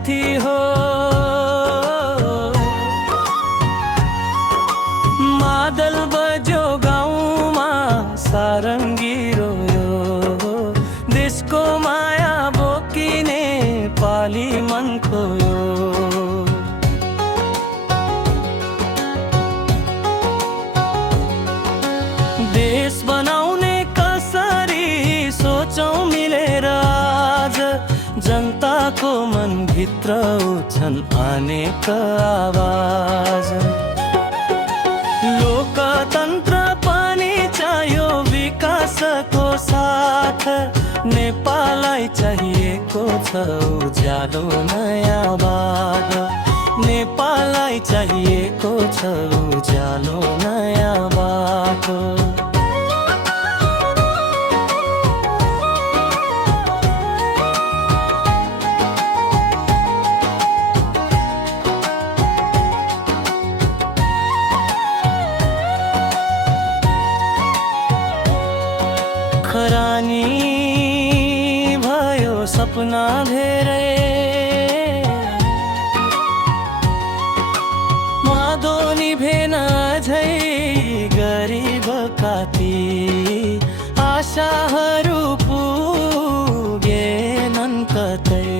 साथी हो। मादल बज्यो गाउँमा सारङ्गी रोयो, देशको माया बोकिने पाली मन खोयो। देश बनाउने कसरी सोचौं मिलेर आज, जनताको मनभित्र उठ्छन् अनेक आवाज। लोकतन्त्र पनि चाहियो विकासको साथ, नेपाललाई चाहिएको छ उज्यालो नयाँ बाटो। नेपाललाई चाहिएको छ उज्यालो नयाँ बाटो। खरानी भयो सपना धेरै, मादो निभेन झै गरिब काती। आशाहरू पुगेनन् कतै,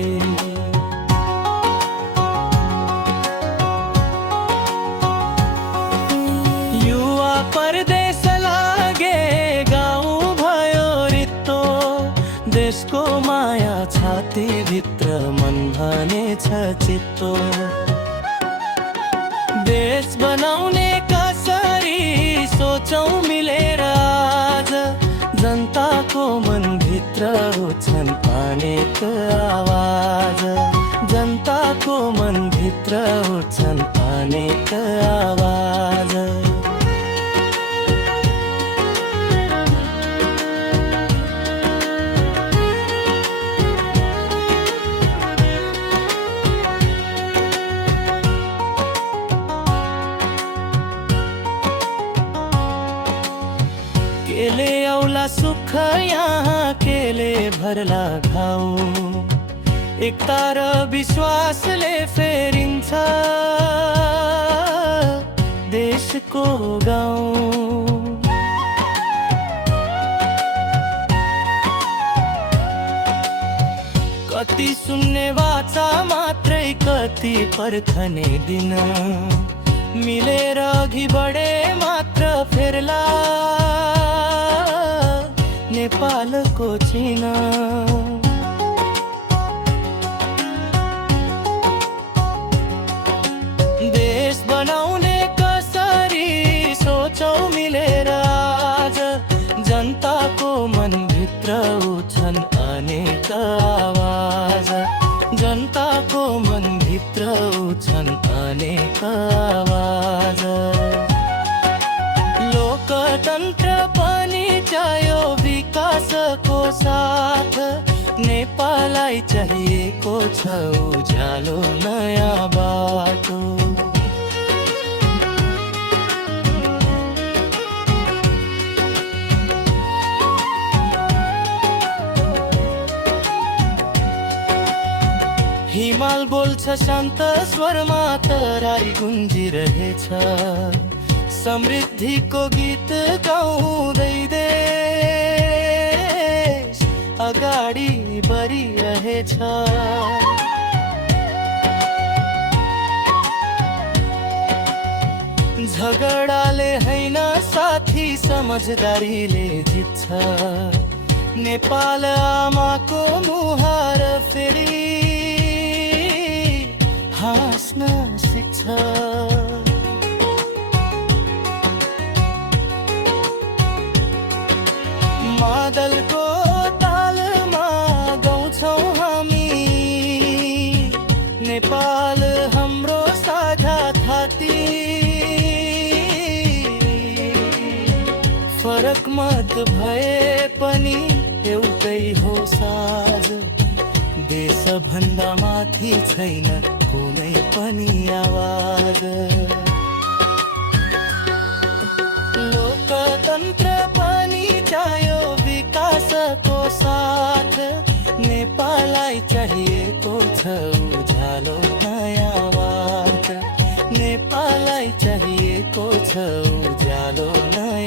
युवा परदेश लागे गाउँ भयो रित्तो। देशको माया छाती भित्र मन भनेछ चित्तो। देश बनाउने कसरी सोचौं मिलेर आज, जनताको मनभित्र उठ्छन् अनेक आवाज। जनताको मनभित्र उठ्छन् अनेक आवाज। केले औला सुख यहाँ केले भरला घाउ। एकता र विश्वासले फेरिन्छ देशको गाउँ। कति सुन्ने वाचा मात्रै कति पर्खने दिन, मिलेर अघि बढे मात्र फेर्ला नेपालको चिन। देश बनाउने कसरी सोचौं मिलेर आज, जनताको मनभित्र उठ्छन् अनेक आवाज। जनताको मनभित्र उठ्छन् अनेक आवाज। लोकतन्त्र पनि चाहियो विकासको साथ, नेपाललाई चाहिएको छ उज्यालो नयाँ बाटो। हिमाल बोल्छ शान्त स्वरमा तराई गुन्जिरहेछ। समृद्धिको गीत गाउँदै देश अगाडि बढिरहेछ। झगडाले हैन साथी समझदारीले जित्छ। नेपाल आमाको मुहार फेरि हाँस्न सिक्छ। मादलको तालमा गाउँछौँ हामी, नेपाल हाम्रो साझा थाती। फरक मत भए पनि एउटै हो साझ, देश भन्दा माथि छैन कुनै पनि आवाज। लोकतन्त्र पनि चाहियो विकासको साथ, नेपाललाई चाहिएको छ छ उज्यालो नयाँ वार्ता नेपाललाई चाहिएको छ उज्यालो नयाँ